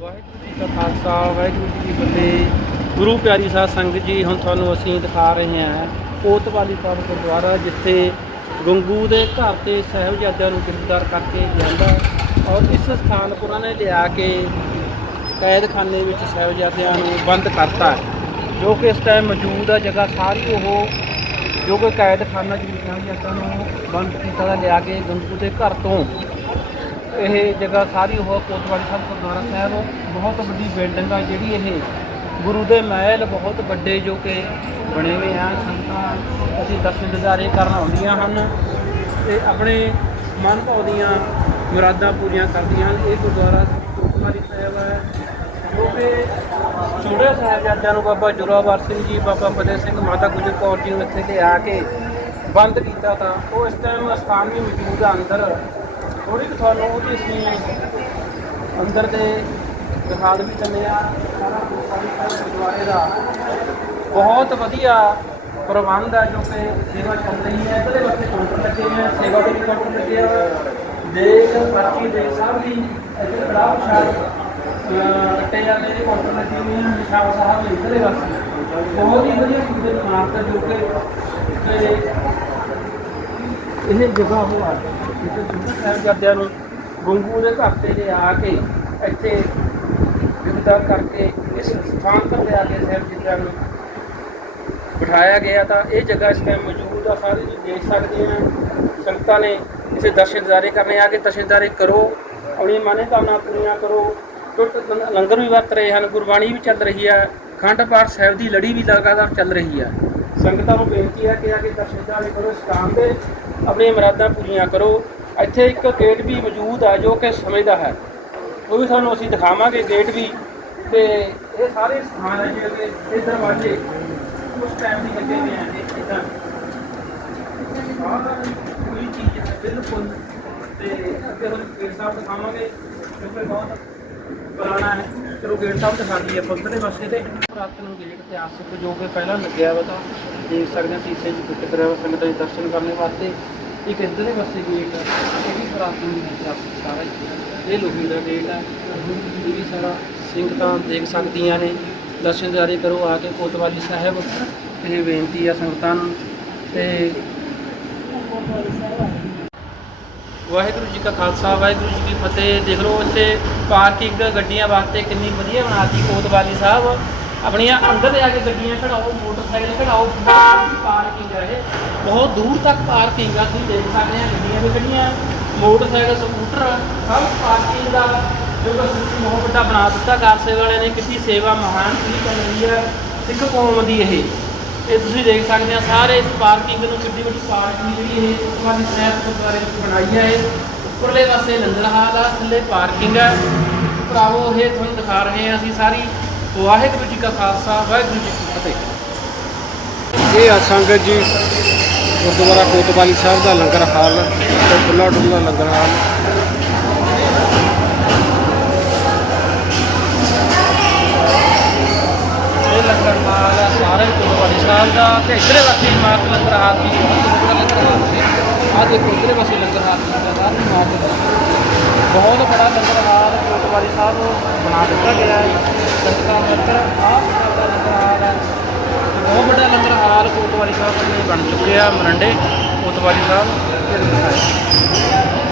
ਵਾਹਿਗੁਰੂ ਜੀ ਕਾ ਖਾਲਸਾ, ਵਾਹਿਗੁਰੂ ਜੀ ਕੀ ਫਤਿਹ। ਗੁਰੂ ਪਿਆਰੀ ਸਾਧ ਸੰਗਤ ਜੀ, ਹੁਣ ਤੁਹਾਨੂੰ ਅਸੀਂ ਦਿਖਾ ਰਹੇ ਹਾਂ ਕੋਤਵਾਲੀ ਸਾਹਿਬ ਗੁਰਦੁਆਰਾ, ਜਿੱਥੇ ਗੰਗੂ ਦੇ ਘਰ ਤੇ ਸਾਹਿਬਜ਼ਾਦਿਆਂ ਨੂੰ ਗ੍ਰਿਫਤਾਰ ਕਰਕੇ ਜਾਂਦਾ ਔਰ ਇਸ ਸਥਾਨ ਪਰ ਉਹਨਾਂ ਨੇ ਲਿਆ ਕੇ ਕੈਦਖਾਨੇ ਵਿੱਚ ਸਾਹਿਬਜ਼ਾਦਿਆਂ ਨੂੰ ਬੰਦ ਕਰਤਾ ਜੋ ਕਿ ਇਸ ਟਾਈਮ ਮੌਜੂਦ ਆ ਜਗ੍ਹਾ ਸਾਰੀ ਉਹ, ਜੋ ਕਿ ਕੈਦਖਾਨਾ ਜਿਹਨੂੰ ਸਾਹਿਬਜ਼ਾਦਿਆਂ ਨੂੰ ਬੰਦ ਕੀਤਾ ਲਿਆ ਕੇ ਗੰਗੂ ਦੇ ਘਰ ਤੋਂ ਇਹ ਜਗ੍ਹਾ ਸਾਰੀ ਉਹ ਕੋਤਵਾਲੀ ਸਾਹਿਬ ਗੁਰਦੁਆਰਾ ਸਾਹਿਬ ਬਹੁਤ ਵੱਡੀ ਬਿਲਡਿੰਗ ਆ ਜਿਹੜੀ ਇਹ। ਗੁਰੂ ਦੇ ਮਹਿਲ ਬਹੁਤ ਵੱਡੇ ਜੋ ਕਿ ਬਣੇ ਹੋਏ ਆ। ਸੰਤਾਂ ਅਸੀਂ ਦਰਸ਼ਨ ਦਿਦਾਰੇ ਕਰਨ ਆਉਂਦੀਆਂ ਹਨ। ਤੇ ਆਪਣੇ ਮਨ ਭਾਉਂਦੀਆਂ ਮੁਰਾਦਾਂ ਪੂਰੀਆਂ ਕਰਦੀਆਂ ਹਨ। ਇਹ ਗੁਰਦੁਆਰਾ ਕੋਤਵਾਲੀ ਸਾਹਿਬ ਹੈ ਜੋ ਕਿ ਛੋਟੇ ਸਾਹਿਬਜ਼ਾਦਿਆਂ ਨੂੰ ਬਾਬਾ ਜੋਰਾਵਰ ਸਿੰਘ ਜੀ, ਬਾਬਾ ਫਤਿਹ ਸਿੰਘ ਮਾਤਾ ਗੁਜਰ ਕੌਰ ਜੀ ਨੂੰ ਇੱਥੇ ਲਿਆ ਕੇ ਬੰਦ ਕੀਤਾ ਤਾਂ ਉਹ ਇਸ ਟਾਈਮ ਅਸਥਾਨ ਵੀ ਮੌਜੂਦ ਆ ਅੰਦਰ। ਥੋੜੀ ਕੁ ਤੁਹਾਨੂੰ ਉਹਦੀ ਅਸੀਂ ਅੰਦਰ ਦੇ ਦਿਖਾ ਵੀ ਦਿੰਦੇ ਆ ਗੁਰਦੁਆਰੇ ਦਾ ਬਹੁਤ ਵਧੀਆ ਪ੍ਰਬੰਧ ਹੈ ਜੋ ਕਿ ਸੇਵਾ ਚੱਲ ਰਹੀ ਹੈ। ਇਹਦੇ ਵਾਸਤੇ ਕਾਊਂਟਰ ਲੱਗੇ ਹੋਏ ਆ, ਸੇਵਾ ਦੇ ਵੀ ਕਾਊਂਟਰ ਲੱਗੇ ਆ। ਦੇਖ, ਪਰਚੀ ਦੇ ਸਾਹਿਬ ਦੀ ਇੱਥੇ ਬੜਾ ਵਿਸ਼ਾਲ ਕੱਟੇ ਜਾਂਦੇ ਨੇ ਕਾਊਂਟਰ ਲੱਗੇ ਹੋਏ ਆ, ਨਿਸ਼ਾਨ ਸਾਹਿਬ ਦੇ ਇਹਦੇ ਵਾਸਤੇ ਬਹੁਤ ਹੀ ਵਧੀਆ ਸੁੰਦਰ ਇਮਾਰਤ ਜੋ ਕਿ ਇਹ ਜਗ੍ਹਾ ਉਹ ਆ। ਜਿੱਥੇ ਗੁਰੂ ਸਾਹਿਬਜ਼ਾਦਿਆਂ ਨੂੰ ਗੰਗੂ ਦੇ ਘਰ ਤੇ ਲਿਆ ਕੇ ਇੱਥੇ ਵਿਦਾ ਕਰਕੇ ਇਸ ਸਥਾਨ ਤੇ ਲਿਆ ਕੇ ਸਾਹਿਬਜ਼ਾਦਿਆਂ ਨੂੰ ਬਿਠਾਇਆ ਗਿਆ ਤਾਂ ਇਹ ਜਗ੍ਹਾ ਇਸ ਟਾਈਮ ਮੌਜੂਦ ਆ, ਸਾਰੇ ਜੀ ਦੇਖ ਸਕਦੇ ਆ। ਸੰਗਤਾਂ ਨੇ ਇਸੇ ਦਰਸ਼ਨਦਾਰੇ ਕਰਨੇ ਆ ਕੇ ਦਰਸ਼ਨਦਾਰੇ ਕਰੋ ਆਪਣੀ ਮਾਨੇਤਾਵਾਂ ਪੂਰੀਆਂ ਕਰੋ। ਟੁੱਟ ਲੰਗਰ ਵੀ ਵਰਤ ਰਹੇ ਹਨ, ਗੁਰਬਾਣੀ ਵੀ ਚੱਲ ਰਹੀ ਹੈ ਖੰਡ ਪਾਠ ਸਾਹਿਬ ਦੀ ਲੜੀ ਵੀ ਲਗਾਤਾਰ ਚੱਲ ਰਹੀ ਹੈ ਸੰਗਤਾਂ ਨੂੰ ਬੇਨਤੀ ਹੈ ਕਿ ਆ ਕੇ ਦਰਸ਼ਨਦਾਰੇ ਕਰੋ ਸਥਾਨ ਦੇ ਆਪਣੀਆਂ ਮੁਰਾਦਾਂ ਪੂਰੀਆਂ ਕਰੋ। ਇੱਥੇ ਇੱਕ ਗੇਟ ਵੀ ਮੌਜੂਦ ਹੈ ਜੋ ਕਿ ਸਮੇਂ ਦਾ ਹੈ। ਉਹ ਵੀ ਤੁਹਾਨੂੰ ਅਸੀਂ ਦਿਖਾਵਾਂਗੇ ਗੇਟ ਵੀ। ਤੇ ਇਹ ਸਾਰੇ ਸਥਾਨ ਹੈ ਜਿਹੜੇ ਇਹ ਦਰਵਾਜ਼ੇ ਉਸ ਟਾਈਮ ਦੀ ਲੱਗੇ ਹੋਏ ਆ ਇਦਾਂ। ਕੋਈ ਚੀਜ਼ ਹੈ, ਬਿਲਕੁਲ। ਤੇ ਅੱਗੇ ਹੁਣ ਗੇਟ ਸਾਹਿਬ ਦਿਖਾਵਾਂਗੇ, ਕਿਉਂਕਿ ਬਹੁਤ ਪੁਰਾਣਾ ਹੈ। ਚਲੋ ਗੇਟ ਸਾਹਿਬ ਦਿਖਾ ਦਈਏ ਪੁੱਤਰੇ ਪਾਸੇ ਤੇ। ਪੁਰਾਤਨ ਗੇਟ ਇਤਿਹਾਸਕ ਜੋ ਕਿ ਪਹਿਲਾਂ ਲੱਗਿਆ ਵਾ ਤਾਂ ਦੇਖ ਸਕਦੇ ਹਾਂ, ਸ਼ੀਸ਼ੇ 'ਚ ਫਿੱਟ ਕਰਿਆ ਸੰਗਤਾਂ ਦੇ ਦਰਸ਼ਨ ਕਰਨ ਵਾਸਤੇ। ਇੱਕ ਇੱਧਰਲੇ ਪਾਸੇ ਗੇਟ ਹੈ ਇਹ ਵੀ ਪੁਰਾਤਨ ਇਤਿਹਾਸਕ ਸਾਰਾ ਹੀ। ਇਹ ਲੋਹੇ ਦਾ ਗੇਟ ਹੈ। ਇਹ ਵੀ ਸਾਰਾ ਸੰਗਤਾਂ ਦੇਖ ਸਕਦੀਆਂ ਨੇ। ਦਰਸ਼ਨ ਦਿਦਾਰੇ ਕਰੋ, ਆ ਕੇ ਕੋਤਵਾਲੀ ਸਾਹਿਬ। ਇਹ ਬੇਨਤੀ ਆ ਸੰਗਤਾਂ ਨੂੰ। ਤੇ ਵਾਹਿਗੁਰੂ ਜੀ ਕਾ ਖਾਲਸਾ, ਵਾਹਿਗੁਰੂ ਜੀ ਕੀ ਫਤਿਹ। ਦੇਖ ਲਓ ਇੱਥੇ ਪਾਰਕਿੰਗ ਗੱਡੀਆਂ ਵਾਸਤੇ ਕਿੰਨੀ ਵਧੀਆ ਬਣਾਤੀ ਕੋਤਵਾਲੀ ਸਾਹਿਬ। ਆਪਣੀਆਂ ਅੰਦਰ ਜਾ ਕੇ ਗੱਡੀਆਂ ਖੜਾਓ ਮੋਟਰਸਾਈਕਲ ਖੜਾਓ ਪਾਰਕਿੰਗ ਹੈ ਇਹ ਬਹੁਤ ਦੂਰ ਤੱਕ ਪਾਰਕਿੰਗ ਆ ਤੁਸੀਂ ਦੇਖ ਸਕਦੇ ਆ ਗੱਡੀਆਂ ਵੀ ਖੜੀਆਂ ਮੋਟਰਸਾਈਕਲ, ਸਕੂਟਰ ਸਭ ਪਾਰਕਿੰਗ ਦਾ ਜੋ ਕਿ ਸਿਸਟਮ ਬਹੁਤ ਵੱਡਾ ਬਣਾ ਦਿੱਤਾ, ਕਾਰ ਸੇਵਾ ਵਾਲਿਆਂ ਨੇ ਕਿੰਨੀ ਸੇਵਾ ਮਹਾਨ ਕੀ ਕਰ ਰਹੀ ਹੈ ਸਿੱਖ ਕੌਮ ਦੀ ਇਹ। ਇਹ ਤੁਸੀਂ ਦੇਖ ਸਕਦੇ ਆ, ਸਾਰੇ ਇਸ ਪਾਰਕਿੰਗ ਨੂੰ ਕਿੰਨੀ ਵੱਡੀ ਪਾਰਕਿੰਗ ਜਿਹੜੀ ਇਹ ਉਤਵਾਦੀ ਸਾਹਿਬ ਗੁਰਦੁਆਰੇ ਵਿੱਚ ਬਣਾਈ ਹੈ ਇਹ। ਉੱਪਰਲੇ ਪਾਸੇ ਲੰਗਰ ਹਾਲ ਆ, ਥੱਲੇ ਪਾਰਕਿੰਗ ਹੈ ਭਰਾਵੋ, ਇਹ ਤੁਹਾਨੂੰ ਦਿਖਾ ਰਹੇ ਹਾਂ ਅਸੀਂ ਸਾਰੀ। ਵਾਹਿਗੁਰੂ ਜੀ ਕਾ ਖਾਲਸਾ, ਵਾਹਿਗੁਰੂ ਜੀ ਕੀ ਫਤਿਹ। ਇਹ ਆ ਸੰਗਤ ਜੀ ਗੁਰਦੁਆਰਾ ਕੋਤਵਾਲੀ ਸਾਹਿਬ ਦਾ ਲੰਗਰ ਹਾਲ ਤੇ ਖੁੱਲਾ ਡੁੱਲਾ ਲੰਗਰ ਹਾਲ। ਇਹ ਲੰਗਰ ਹਾਲ ਸਾਰੇ ਗੁਰਦੁਆਰੇ ਸਾਹਿਬ ਦਾ ਤੇ ਇੱਧਰੇ ਪਾਸੇ ਇਮਾਰਤ ਲੰਗਰ ਹਾਲ ਦੀ ਆ ਦੇਖੋ, ਇੱਧਰੇ ਪਾਸੇ ਲੰਗਰ ਹਾਲ ਦੀ ਸਾਰੀ ਇਮਾਰਤ ਬਹੁਤ ਬੜਾ ਲੰਗਰ ਹਾਲ ਕੋਟਵਾਲੀ ਸਾਹਿਬ ਬਣਾ ਦਿੱਤਾ ਗਿਆ ਹੈ। ਸੰਗਤਾਂ ਮਿੱਤਰ ਲੰਗਰ ਹਾਲ ਹੈ ਤੇ ਬਹੁਤ ਵੱਡਾ ਲੰਗਰ ਹਾਲ ਕੋਟਵਾਲੀ ਸਾਹਿਬ ਦੇ ਬਣ ਆ ਮਰੰਡੇ ਕੋਤਵਾਲੀ ਸਾਹਿਬ ਤੇ ਦਿਖਾਇਆ